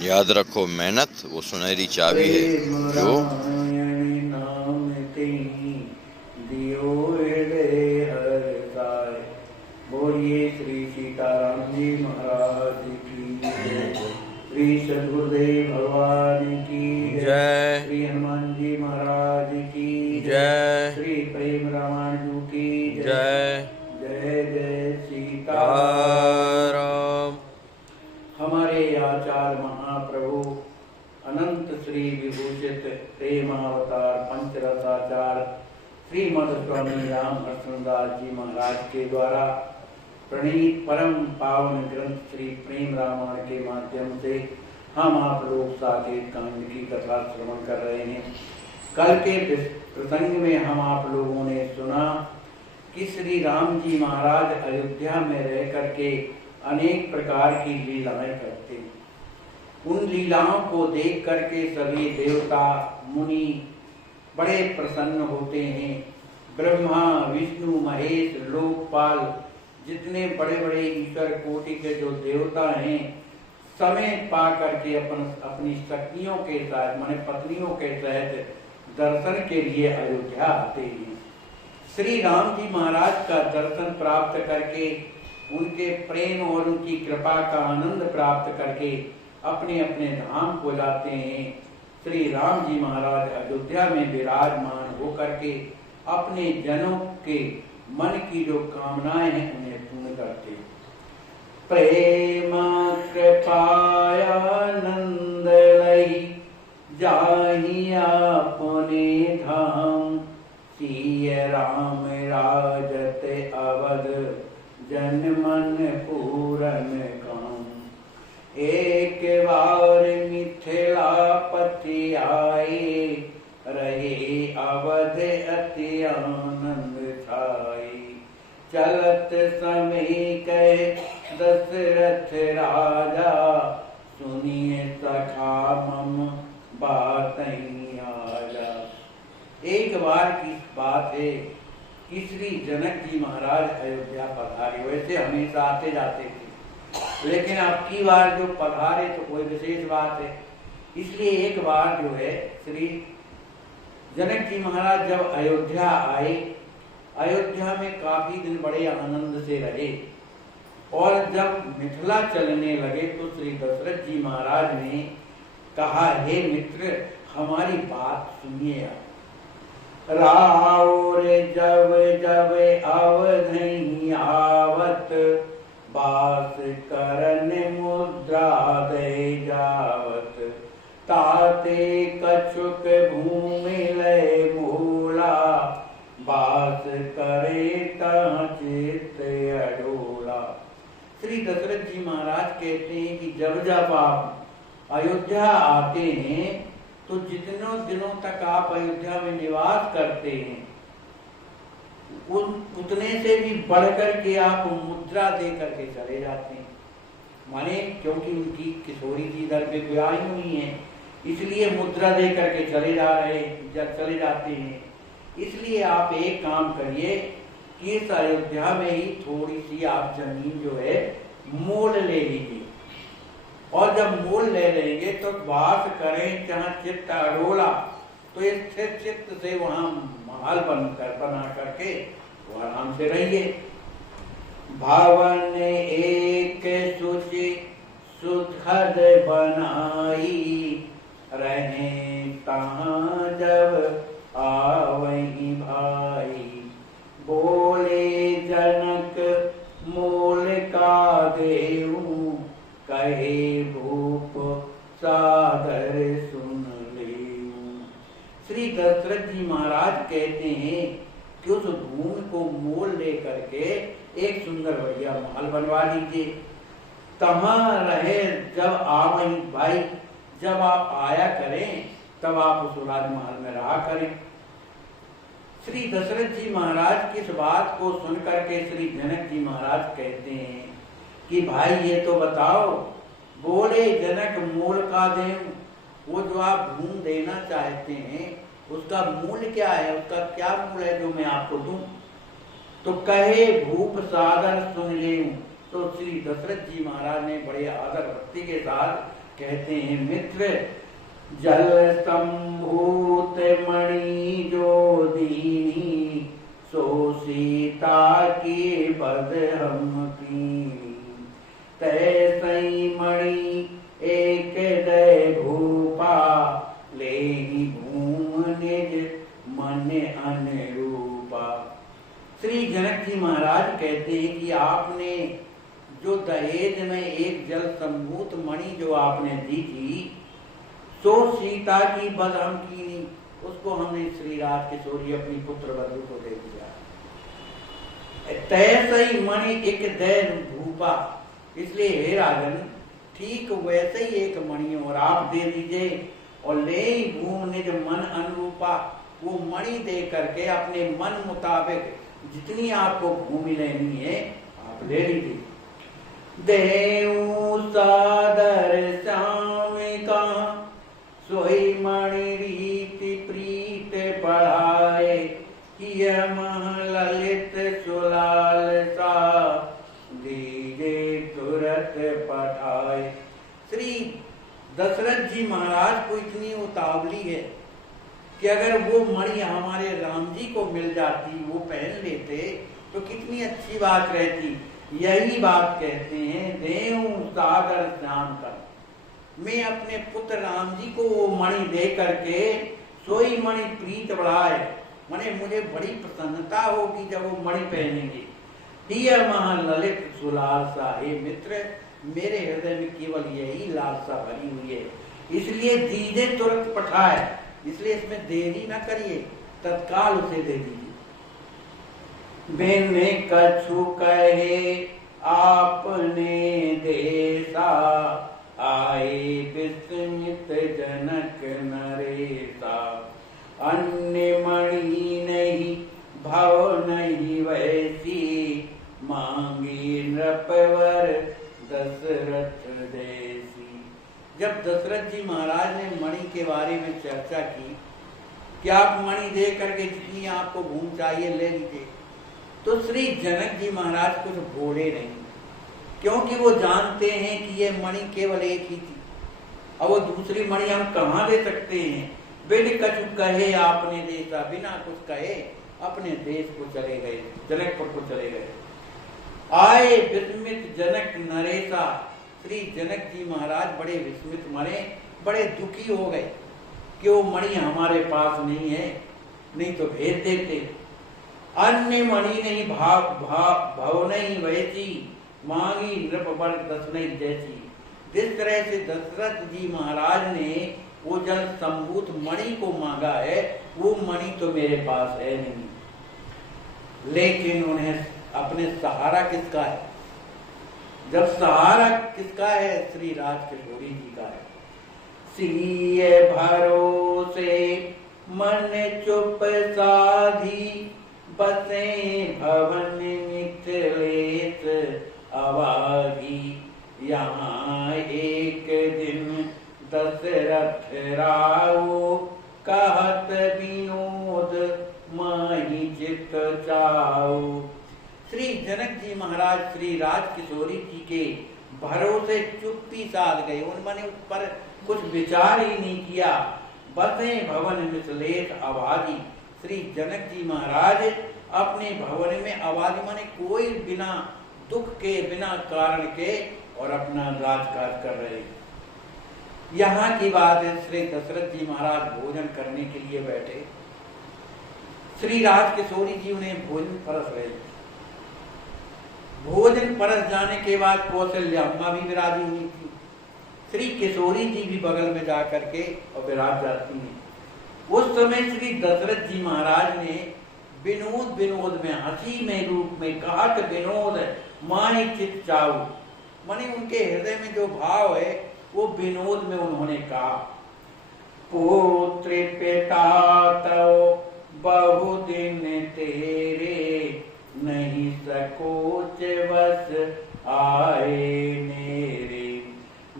याद रखो, मेहनत वो सुनहरी चाबी है जो बोलिए श्री सीताराम जी महाराज की जय, श्री सद्गुरुदेव भगवान की जय, श्री हनुमान जी महाराज की जय, श्री प्रेम रामायण जी की जय। जय जय सीताराम। हमारे आचार्य महाप्रभु अनंत श्री विभूषित प्रेमावतार पंचरसाचार्य श्रीमद स्वामी राम हर्षदास जी महाराज के द्वारा प्रणीत परम पावन ग्रंथ श्री प्रेम रामायण के माध्यम से हम आप लोग साकेत कांड की कथा श्रवण कर रहे हैं। कल के प्रसंग में हम आप लोगों ने सुना कि श्री राम जी महाराज अयोध्या में रह करके अनेक प्रकार की लीलाएं करते हैं। उन लीलाओं को देख करके सभी देवता मुनि बड़े प्रसन्न होते हैं। ब्रह्मा विष्णु महेश लोकपाल जितने बड़े बड़े ईश्वर कोटि के जो देवता हैं, समय पा करके अपनी शक्तियों के साथ माने पत्नियों के सहित दर्शन के लिए अयोध्या आते हैं। श्री राम जी महाराज का दर्शन प्राप्त करके उनके प्रेम और उनकी कृपा का आनंद प्राप्त करके अपने अपने धाम को जाते हैं। श्री राम जी महाराज अयोध्या में विराजमान होकर के अपने जनों के मन की जो कामनाएं हैं उन्हें पूर्ण करते। प्रेम कृपायानंद लई जाहि अपने धाम, सिय राम राजत अवध जन मन पूरन काम। एक बार मिथिलापति आए, रहे अवध अति आनंद छाई। चलत समय कह दशरथ राजा, सुनिए सखा मम बातई आजा। एक बार की बात है कि श्री जनक जी महाराज अयोध्या पधारे। वैसे हमेशा आते जाते थे, लेकिन अब की बार जो पधारे तो कोई विशेष बात है। इसलिए एक बार जो है श्री जनक जी महाराज जब अयोध्या आए, अयोध्या में काफी दिन बड़े आनंद से रहे और जब मिथिला चलने लगे तो श्री दशरथ जी महाराज ने कहा, हे मित्र हमारी बात सुनिए। राउर जब जब अवधि आवत, बास करन मुद्रा दे जावत। ताते कछुक भूमि लय मूला, बास करे ता चित्त अडोला। श्री दशरथ जी महाराज कहते हैं कि जब जब आप अयोध्या आते हैं तो जितनों दिनों तक आप अयोध्या में निवास करते हैं उतने से भी बढ़कर के आप मुद्रा दे करके चले जाते हैं। माने क्योंकि उनकी किशोरी जी दर पे कोई आई हुई है, इसलिए मुद्रा दे करके चले जाते हैं। इसलिए आप एक काम करिए कि इस अयोध्या में ही थोड़ी सी आप जमीन जो है मोल ले लीजिए, और जब मोल ले लेंगे तो वास करें जहाँ चित्त अडोला, तो स्थिर चित्त से वहां महल बना करके वो आराम से रहिए। भवन एक शुचि सुखद बनाई, रहे तहाँ जब आवहि भाई। बोले जनक मोल का देऊं, कहे भूप सादर सुन लेऊं। श्री दशरथ जी महाराज कहते हैं कि उस भूमि को मोल लेकर के एक सुंदर बढ़िया महल बनवा लीजिए। तहाँ रहे जब आवही भाई, जब आप आया करें तब आप उस राजमहल में रहा करें। श्री दशरथ जी महाराज की इस बात को सुनकर के श्री जनक जी महाराज कहते हैं कि भाई ये तो बताओ। बोले जनक मूल का दें, वो जो आप भूमि देना चाहते हैं उसका मूल्य क्या है, उसका क्या मूल्य है जो मैं आपको दूं। तो कहे भूप सादर सुन लेऊं। तो श्री दशरथ जी महाराज ने बड़े आदर भक्ति के साथ कहते हैं मित्र, जल संभूत मणि जो दीनी, सो सीता की बद हम कीनी। तैसई मणि एक दय भूपा, ले भूम निज मन अनुरूपा। श्री जनक जी महाराज कहते हैं कि आपने जो दहेज में एक जल संभूत मणि जो आपने दी थी, सो सीता की बद हम कीनी, उसको हमने श्री राज किशोरी अपनी पुत्र वधु को दे दिया। तैसई मणि एक दय भूपा, इसलिए हे राजन ठीक वैसे ही एक मणि और आप दे दीजिए। और ले भूम निज मन अनुरूपा, वो मणि दे करके अपने मन मुताबिक जितनी आपको भूमि लेनी है आप ले लीजिए। देऊ सादर श्याम का, सोई मणि रीति प्रीत पढ़ाए, ललित सुलाल सा, दीजे तुरत पठाए। श्री दशरथ जी महाराज को इतनी उतावली है कि अगर वो मणि हमारे राम जी को मिल जाती, वो पहन लेते तो कितनी अच्छी बात रहती। यही बात कहते हैं, देऊं सागर श्याम का, मैं अपने पुत्र राम जी को वो मणि दे करके सोई मणि प्रीत बढ़ाए, माने मुझे बड़ी प्रसन्नता होगी जब वो मणि पहनेंगे। हिय महाललित सुलालसा, हे मित्र मेरे हृदय में केवल यही लालसा भरी हुई है, इसलिए दीजे तुरंत पठाए, इसलिए इसमें देरी ना करिए, तत्काल उसे दे दीजिए। बिन कछु कहे आपने देसा, आए विस्मित जनक नरेसा। अन्य मणि नहीं भव नहीं वैसी, मांगी नृपवर दशरथ जैसी। जब दशरथ जी महाराज ने मणि के बारे में चर्चा की कि आप मणि दे करके जितनी आपको भूमि चाहिए ले लीजिए, तो श्री जनक जी महाराज कुछ बोले नहीं, क्योंकि वो जानते हैं कि ये मणि केवल एक ही थी, अब वो दूसरी मणि हम कहाँ दे सकते हैं। बिन कछु कहे आपने देसा, बिना कुछ कहे अपने देश को चले गए, जनकपुर को चले गए। आए विस्मित जनक नरेसा, श्री जनक जी महाराज बड़े विस्मित मरे, बड़े दुखी हो गए कि वो मणि हमारे पास नहीं है, नहीं तो भेज देते। अन्य मणि नहीं भव नहीं वैसी, मांगी नृपवर दशरथ जैसी। जिस तरह से दशरथ जी महाराज ने वो जल संभूत मणि को मांगा है, वो मणि तो मेरे पास है नहीं, लेकिन उन्हें अपने सहारा किसका है? जब सहारा किसका है? श्री राज किशोरी जी का है। सिय भरोसे मन चुप साधी, बसे भवन मिथिलेश अवागी। यहाँ एक दिन दशरथ राव, कहत विनोद माही चित चाऊ। श्री जनक जी महाराज श्री राज किशोरी जी के भरोसे चुप्पी साध गए, उन्होंने उस पर कुछ विचार ही नहीं किया। बसे भवन मिथिलेश अवादी, श्री जनक जी महाराज अपने भवन में अवादी माने कोई बिना दुख के बिना कारण के और अपना राजकाज कर रहे। यहाँ की बात है, श्री दशरथ जी महाराज भोजन करने के लिए बैठे, श्री राज किशोरी जी उन्हें भोजन परस रहे। भोजन परस जाने के बाद कौशल्या अम्मा भी विराजी हुई थी, श्री किशोरी जी भी बगल में जाकर के और विराज जाती हैं। उस समय श्री दशरथ जी महाराज ने विनोद में हंसी में रूप में कहा कि विनोद माही चित चाऊ, माने उनके हृदय में जो भाव है वो विनोद में उन्होंने कहा। पुत्र पिता तो बहु दिन तेरे, नहीं सकोच बस आए मेरे।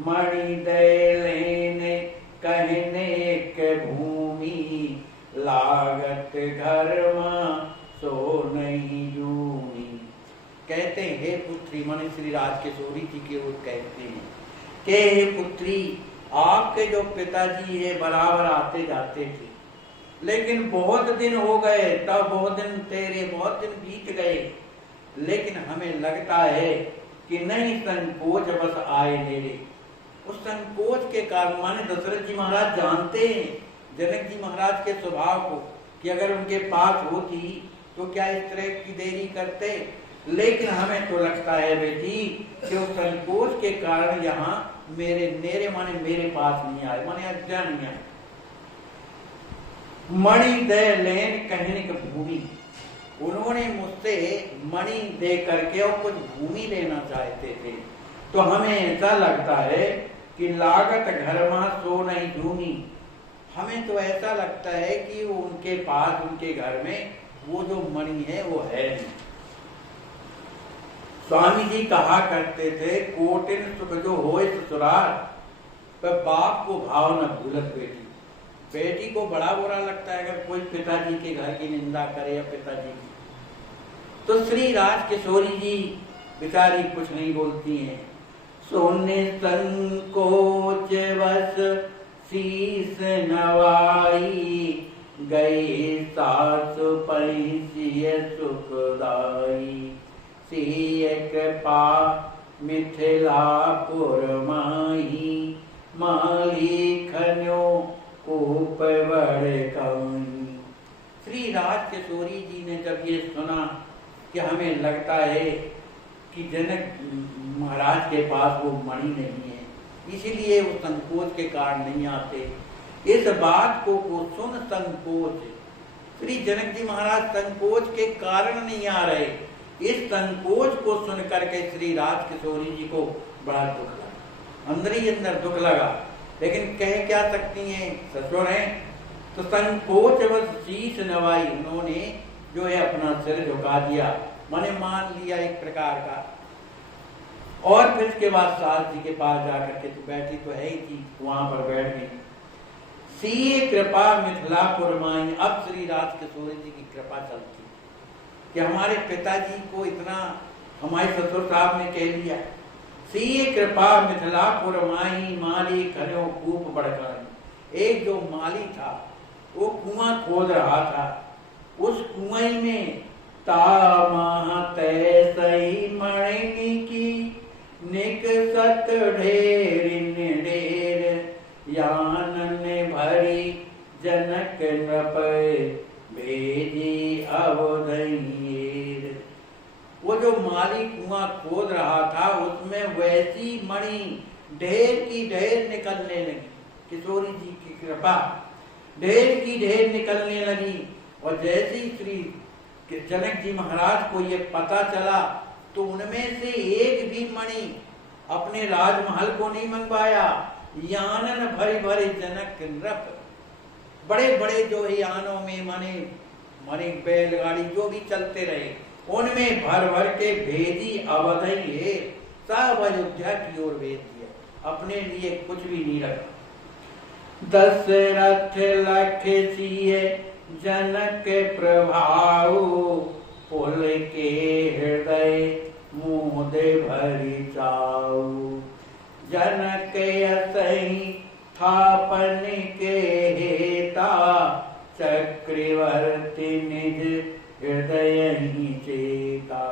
मणि दे लेने कहने के भूमि, लागत घर मां सो नहीं जूमी। कहते हैं हे पुत्री, माने श्री राज किशोरी जी के वो कहते हैं कि हे पुत्री, आपके जो पिताजी है बराबर आते जाते थे, लेकिन बहुत दिन हो गए, तब बहुत दिन तेरे बहुत दिन बीत गए, लेकिन हमें लगता है कि नहीं संकोच बस आए मेरे। उस संकोच के कारण माने दशरथ जी महाराज जानते हैं जनक जी महाराज के स्वभाव को कि अगर उनके पास होती तो क्या इस तरह की देरी करते, लेकिन हमें तो लगता है बेटी कि उस संकोच के कारण यहाँ मेरे माने मेरे पास नहीं आए, माने अज्ञा नहीं आए। मणि दे लेन कहनिक भूमि, उन्होंने मुझसे मणि दे करके और कुछ भूमि लेना चाहते थे। तो हमें ऐसा लगता है कि लागत घर में सो नहीं भूमि, हमें तो ऐसा लगता है कि उनके पास उनके घर में वो जो मणि है वो है नहीं। स्वामी जी कहा करते थे कोटिन सुख जो होए ससुराल, पर बाप को भाव न भूलत बेटी। बेटी को बड़ा बुरा लगता है अगर कोई पिताजी के घर की निंदा करे या पिताजी की। तो श्री राज किशोरी जी बेचारी कुछ नहीं बोलती हैं। सोने संकोच बस शीस नवाई, गई सास पैसिय सुखदाई, सिय कृपा मिथिलापुर माही, माली खन्यो कूप बड़ कौनी। श्री राज किशोरी जी ने जब ये सुना कि हमें लगता है कि जनक महाराज के पास वो मणि नहीं है, इसीलिए वो संकोच के कारण नहीं आते। इस बात को सुन संकोच, श्री जनक जी महाराज संकोच के कारण नहीं आ रहे। इस संकोच को सुन करके श्री राज किशोरी जी को बड़ा दुख लगा, अंदर ही अंदर दुख लगा, लेकिन कह क्या सकती हैं, ससुर हैं। तो संकोच बस शीश नवाई, उन्होंने जो है अपना सिर झुका दिया, माने मान लिया एक प्रकार का। और फिर इसके बाद सास जी के पास जाकर के तो बैठी तो है ही थी, वहां पर बैठ गई। सी कृपा मिथिलापुर माई, अब श्री राज किशोरी जी की कृपा चलती कि हमारे पिताजी को इतना हमारे ससुर साहब ने कह लिया। सी कृपा मिथिलापुर माई, माली खन्यो कूप बड़काई। एक जो माली था वो कुआं खोद रहा था, उस कुआं में तामा तैसई मणि की, निकसत ढेर ढेर, यानन भरी जनक नृप, भेजी अवधेर। वो जो माली कुआं खोद रहा था उसमें वैसी मणि ढेर की ढेर निकलने लगी। किशोरी जी की कृपा, ढेर की ढेर निकलने लगी। और जैसे ही श्री जनक जी महाराज को ये पता चला तो उनमें से एक भी मणि अपने राजमहल को नहीं मंगवाया। यानन भरे भरे जनक नृप, बड़े बड़े जो यानों में माने बैलगाड़ी जो भी चलते रहे, उनमें भर भर के भेजी अवधि है, सब अयोध्या की ओर भेज दिया, अपने लिए कुछ भी नहीं रखा। दशरथ लख सिए जनक प्रभाव, पुल के हृदय मोद भरी चाऊ, जनक असही थापन के हेता, चक्रवर्ती निज हृदय ही चेता।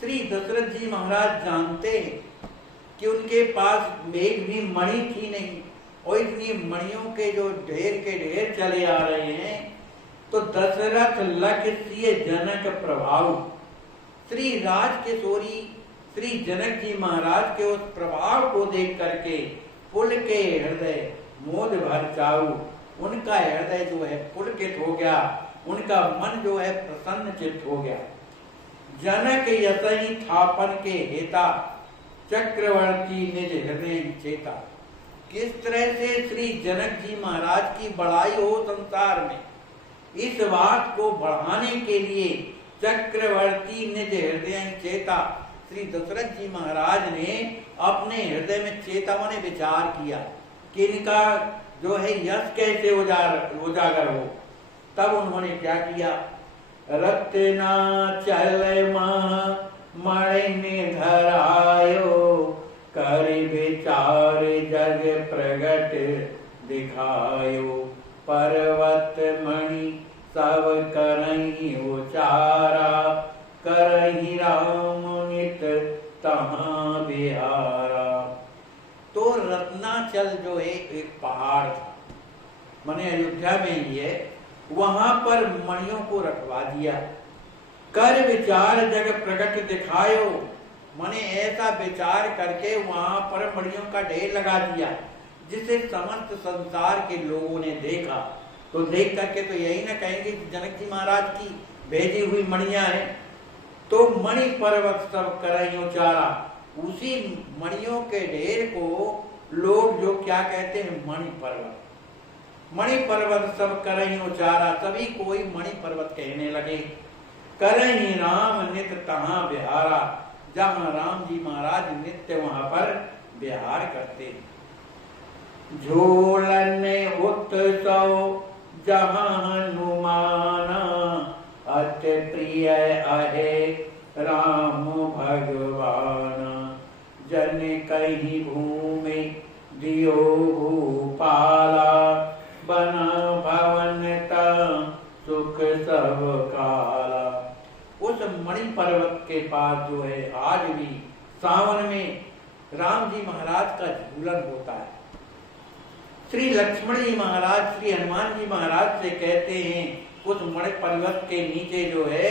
श्री दशरथ जी महाराज जानते कि उनके पास एक भी मणि थी नहीं, और इतनी मणियों के जो ढेर के ढेर चले आ रहे हैं। तो दशरथ लख सिए जनक प्रभाव, श्री राज किशोरी श्री जनक जी महाराज के उस प्रभाव को देख करके पुल के हृदय मोद भर चाऊ, उनका हृदय जो है पुलकित हो गया, उनका मन जो है प्रसन्न चित्त हो गया। जनक यतई थापन के हेता, चक्रवर्ती निज हृदय चेता। किस तरह से श्री जनक जी महाराज की बड़ाई हो संसार में, इस बात को बढ़ाने के लिए चक्रवर्ती निज हृदय चेता, श्री दशरथ जी महाराज ने अपने हृदय में चेता माने विचार किया कि इनका जो है यश कैसे उजागर हो। तब उन्होंने क्या किया, रत्ना चल मणि धरायो, कर विचार जग प्रगट दिखायो, पर्वत मणि सब करहि उचारा, करहि राम नित तहाँ बिहारा। तो रत्नाचल जो है एक पहाड़ था, माने अयोध्या में ही है, वहां पर मणियों को रखवा दिया। कर विचार जग प्रकट दिखायो, माने ऐसा विचार करके वहां पर मणियों का ढेर लगा दिया, जिसे समस्त संसार के लोगों ने देखा। तो देख करके तो यही ना कहेंगे कि जनक जी महाराज की भेजी हुई मणियां हैं। तो मणि पर्वत सब करहि उचारा, उसी मणियों के ढेर को लोग जो क्या कहते हैं, मणि पर्वत। मणि पर्वत सब करहि उचारा, सभी कोई मणि पर्वत कहने लगे। करहि राम नित तहाँ बिहारा, जहाँ राम जी महाराज नित्य वहां पर विहार करते। झूलन उत्सव जहाँ हनुमाना, अति प्रिय आहे राम भगवाना। जन कहीं भूमि दियो भूपाला, बना भवन ता सुख सब काला। उस मणि पर्वत के पास जो है आज भी सावन में राम जी महाराज का झूलन होता है। श्री लक्ष्मण जी महाराज श्री हनुमान जी महाराज से कहते हैं, उस मणि पर्वत के नीचे जो है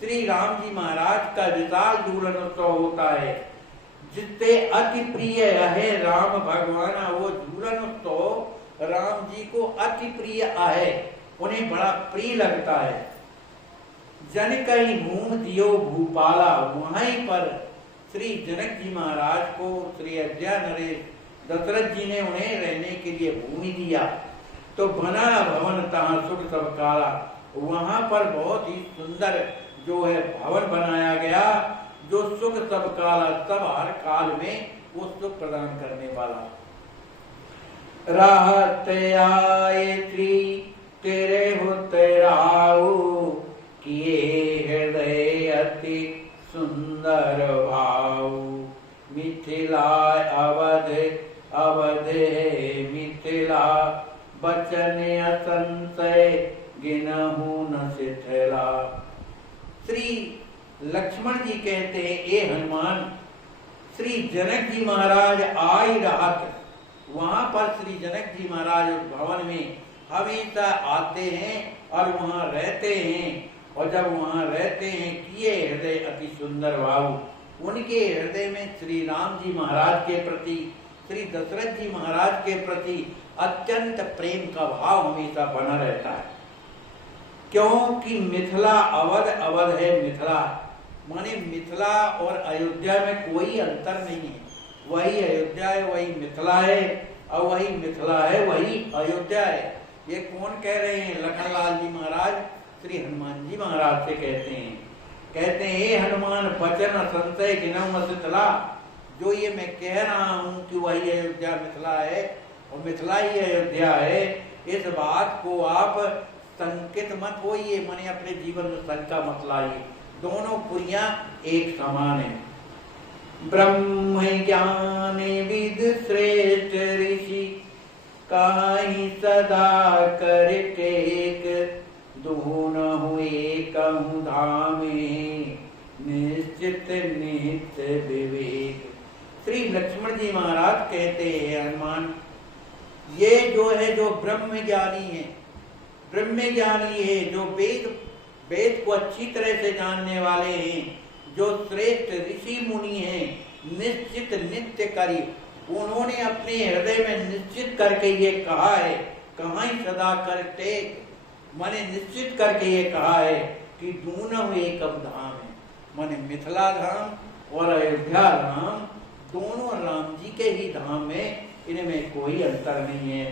श्री राम जी महाराज का विशाल झूलन उत्सव होता है, जिससे अति प्रिय है राम भगवान। वो झूलन उत्सव राम जी को अति प्रिय है, उन्हें बड़ा प्रिय लगता है। जन कहीं भूम दियो भूपाला, वहीं पर श्री जनक जी महाराज को श्री अयोध्या नरेश दशरथ जी ने उन्हें रहने के लिए भूमि दिया। तो बना भवन तहाँ सुख सब काला, वहां पर बहुत ही सुंदर जो है भवन बनाया गया, जो सुख सब काला, सब हर काल में वो सुख प्रदान करने वाला। राहत आए तेरे होते राहु, किए हृदय अति सुंदर भाव। मिथिला अवध अवध मिथिला, बचन असंशय गिनहु न शिथिला। श्री लक्ष्मण जी कहते हैं, ए हनुमान, श्री जनक जी महाराज आई रहत। वहां पर श्री जनक जी महाराज उस भवन में हमेशा आते हैं और वहां रहते हैं। और जब वहां रहते हैं, किए हृदय अति सुंदर भाव, उनके हृदय में श्री राम जी महाराज के प्रति, श्री दशरथ जी महाराज के प्रति अत्यंत प्रेम का भाव हमेशा बना रहता है। क्योंकि मिथिला अवध अवध है मिथिला, माने मिथिला और अयोध्या में कोई अंतर नहीं है। वही अयोध्या है, वही मिथिला है, और वही मिथिला है, वही अयोध्या है। ये कौन कह रहे हैं? लखनलाल जी महाराज श्री हनुमान जी महाराज से कहते हैं हे हनुमान, बचन संशय गिनहु न शिथिला। जो ये मैं कह रहा हूँ कि वही अयोध्या मिथिला है और मिथिला ही अयोध्या है, इस बात को आप संकित मत होइए, माने अपने जीवन में शंका मत लाइए। दोनों पुरियां एक समान है। ब्रह्म ज्ञान विद श्रेष्ठ ऋषि, काहि सदा कर टेक। दोनों एकहु धामे, निश्चित नित्य विवेक। श्री लक्ष्मण जी महाराज कहते हैं, हनुमान, ये जो है जो ब्रह्म ज्ञानी है, ब्रह्म ज्ञानी है, जो वेद को अच्छी तरह से जानने वाले हैं, जो श्रेष्ठ ऋषि मुनि हैं, निश्चित नित्य करी। उन्होंने अपने हृदय में निश्चित करके ये कहा है, कहाँ ही सदा करते, माने निश्चित करके ये कहा है कि दोनों एकम धाम है, माने मिथिला धाम और अयोध्या धाम दोनों राम जी के ही धाम में, इनमें कोई अंतर नहीं है।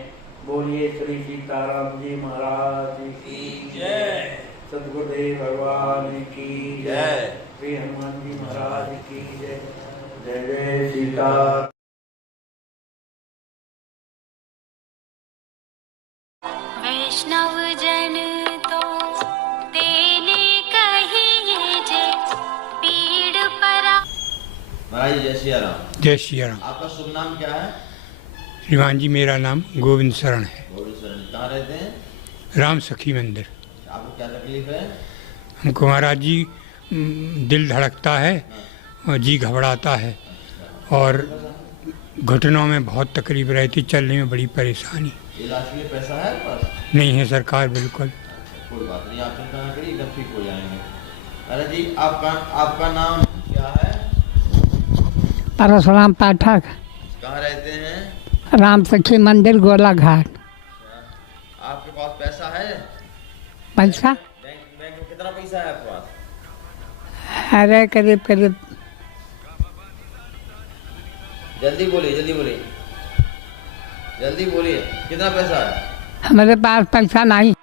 बोलिए श्री सीताराम जी महाराज की जय, सद्गुरुदेव भगवान की जय, श्री हनुमान जी महाराज की जय। जय जय सीता। वैष्णव जन तो तेने कहिए जे पीड़ परा। महाराज जय सिया राम। जय श्री राम। आपका शुभ नाम क्या है? श्रीमान जी, मेरा नाम गोविंद शरण है। गोविंद शरण। कहाँ रहते हैं? राम सखी मंदिर। आपको क्या तकलीफ है? हमको महाराज जी दिल धड़कता है और जी घबराता है और घुटनों में बहुत तकलीफ रहती, चलने में बड़ी परेशानी। इलाज के लिए पैसा है पास? नहीं है सरकार, बिल्कुल। कोई बात नहीं, आप चिंता ना करिए, एकदम ठीक हो जाएंगे। अरे जी, आपका नाम क्या है? परशुराम पाठक, कहाँ रहते हैं? राम सखी मंदिर, गोला घाट। आपके पास पैसा है? पैसा बैंक में कितना पैसा है आपके पास? अरे करीब करीब जल्दी बोलिए, जल्दी बोलिए, जल्दी बोलिए, कितना पैसा है? हमारे पास पैसा नहीं।